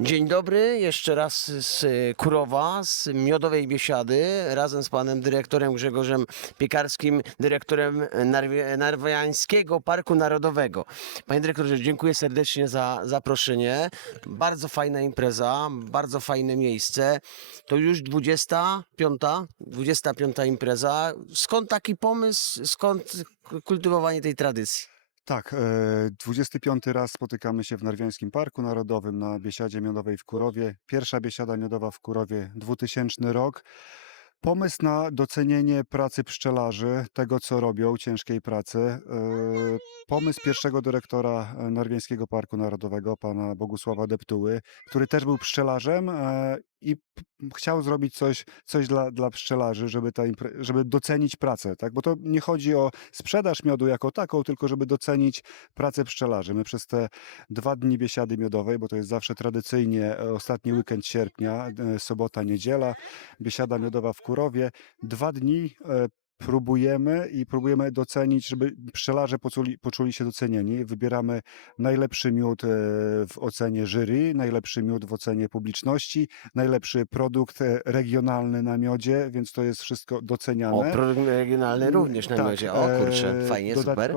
Dzień dobry, jeszcze raz z Kurowa, z Miodowej Biesiady, razem z panem dyrektorem Grzegorzem Piekarskim, dyrektorem Narwi- Narwiańskiego Parku Narodowego. Panie dyrektorze, dziękuję serdecznie za zaproszenie. Bardzo fajna impreza, bardzo fajne miejsce. To już 25, 25 impreza. Skąd taki pomysł, skąd kultywowanie tej tradycji? Tak, e, 25 raz spotykamy się w Narwiańskim Parku Narodowym na Biesiadzie Miodowej w Kurowie. Pierwsza Biesiada Miodowa w Kurowie, 2000 rok. Pomysł na docenienie pracy pszczelarzy, tego co robią, ciężkiej pracy. e, Pomysł pierwszego dyrektora e, Narwiańskiego Parku Narodowego, pana Bogusława Deptuły, który też był pszczelarzem e, i chciał zrobić coś, coś dla, dla pszczelarzy, żeby, ta żeby docenić pracę, tak? Bo to nie chodzi o sprzedaż miodu jako taką, tylko żeby docenić pracę pszczelarzy. My przez te dwa dni biesiady miodowej, bo to jest zawsze tradycyjnie e, ostatni weekend sierpnia, e, sobota, niedziela, biesiada miodowa w Kurowie, dwa dni e, próbujemy i próbujemy docenić, żeby pszczelarze poczuli, poczuli się docenieni. Wybieramy najlepszy miód e, w ocenie jury, najlepszy miód w ocenie publiczności, najlepszy produkt e, regionalny na miodzie, więc to jest wszystko doceniane. O, produkt regionalny również na Tak, miodzie. O kurczę, e, fajnie, super.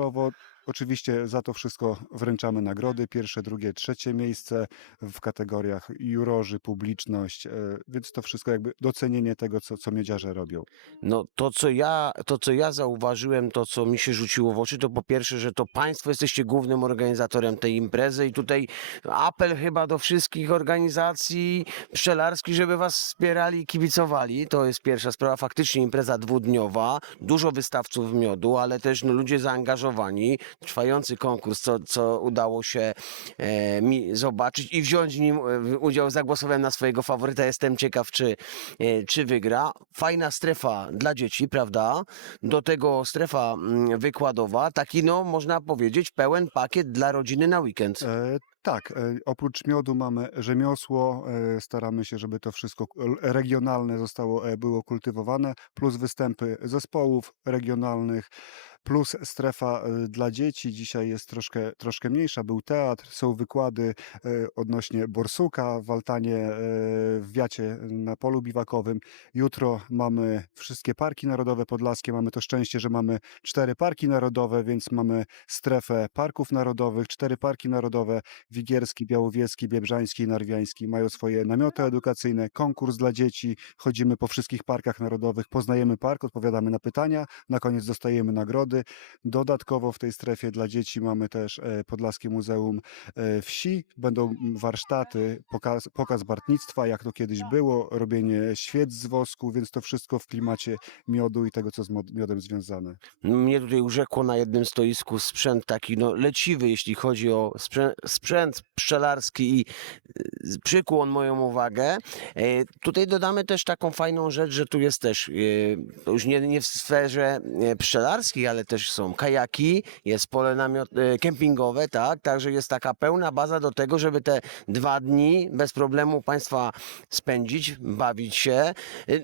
Oczywiście za to wszystko wręczamy nagrody. Pierwsze, drugie, trzecie miejsce w kategoriach jurorzy, publiczność, e, więc to wszystko jakby docenienie tego, co, co miodziarze robią. No to co ja, to co ja zauważyłem, to co mi się rzuciło w oczy, to po pierwsze, że to państwo jesteście głównym organizatorem tej imprezy i tutaj apel chyba do wszystkich organizacji pszczelarskich, żeby was wspierali i kibicowali. To jest pierwsza sprawa. Faktycznie impreza dwudniowa, dużo wystawców miodu, ale też no, ludzie zaangażowani, trwający konkurs, co, co udało się e, mi zobaczyć i wziąć w nim e, udział. Zagłosowałem na swojego faworyta, jestem ciekaw, czy, e, czy wygra. Fajna strefa dla dzieci, prawda? Do tego strefa mm, wykładowa, taki no, można powiedzieć, pełen pakiet dla rodziny na weekend. E, tak, e, oprócz miodu mamy rzemiosło, e, staramy się, żeby to wszystko regionalne zostało, było kultywowane, plus występy zespołów regionalnych, plus strefa e, dla dzieci. Dzisiaj jest troszkę, troszkę mniejsza, był teatr, są wykłady e, odnośnie borsuka w altanie e, w Wiacie na polu biwakowym. Jutro mamy wszystkie parki narodowe podlaskie, mamy to szczęście, że mamy cztery parki narodowe, więc mamy strefę parków narodowych, cztery parki narodowe, Wigierski, Białowieski, Biebrzański i Narwiański mają swoje namioty edukacyjne, konkurs dla dzieci, chodzimy po wszystkich parkach narodowych, poznajemy park, odpowiadamy na pytania, na koniec dostajemy Dodatkowo w tej strefie dla dzieci mamy też e, Podlaskie Muzeum e, Wsi, będą warsztaty, pokaz, pokaz bartnictwa, jak to kiedyś było, robienie świec z wosku, więc to wszystko w klimacie miodu i tego, co z miodem związane. Mnie tutaj urzekło na jednym stoisku sprzęt taki no, leciwy, jeśli chodzi o sprzęt, sprzęt pszczelarski i przykuł on moją uwagę. E, Tutaj dodamy też taką fajną rzecz, że tu jest też, już nie, nie w sferze pszczelarskiej, ale też są kajaki, jest pole namiot, e, kempingowe, tak, także jest taka pełna baza do tego, żeby te dwa dni bez problemu Państwa spędzić, bawić się, e,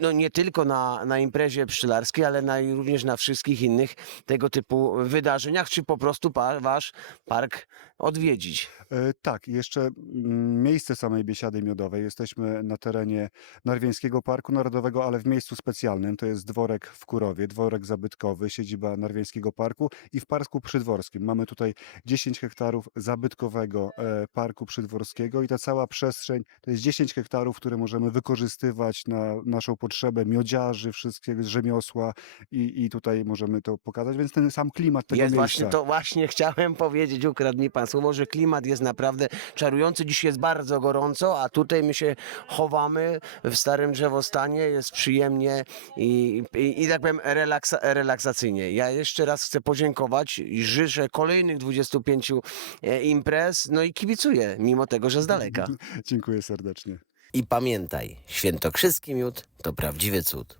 no nie tylko na, na imprezie pszczelarskiej, ale na, również na wszystkich innych tego typu wydarzeniach, czy po prostu Wasz park odwiedzić. E, Tak, jeszcze mm, miejsce samej Biesiady Miodowej. Jesteśmy na terenie Narwiańskiego Parku Narodowego, ale w miejscu specjalnym. To jest dworek w Kurowie, dworek zabytkowy, siedziba Narwiańskiego Parku i w Parku Przydworskim. Mamy tutaj 10 hektarów zabytkowego e, Parku Przydworskiego i ta cała przestrzeń to jest 10 hektarów, które możemy wykorzystywać na naszą potrzebę miodziarzy, wszystkiego z rzemiosła i, i tutaj możemy to pokazać, więc ten sam klimat tego Jest miejsca. właśnie to właśnie chciałem powiedzieć, ukradł mi pan słowo, że klimat jest naprawdę czarujący. Dziś jest bardzo gorąco, a tutaj my się chowamy w starym drzewostanie, jest przyjemnie i, i, i tak powiem relaksa, relaksacyjnie. Ja jeszcze raz chcę podziękować i życzę kolejnych 25 e, imprez, no i kibicuję, mimo tego, że z daleka. Dziękuję serdecznie. I pamiętaj, świętokrzyski miód to prawdziwy cud.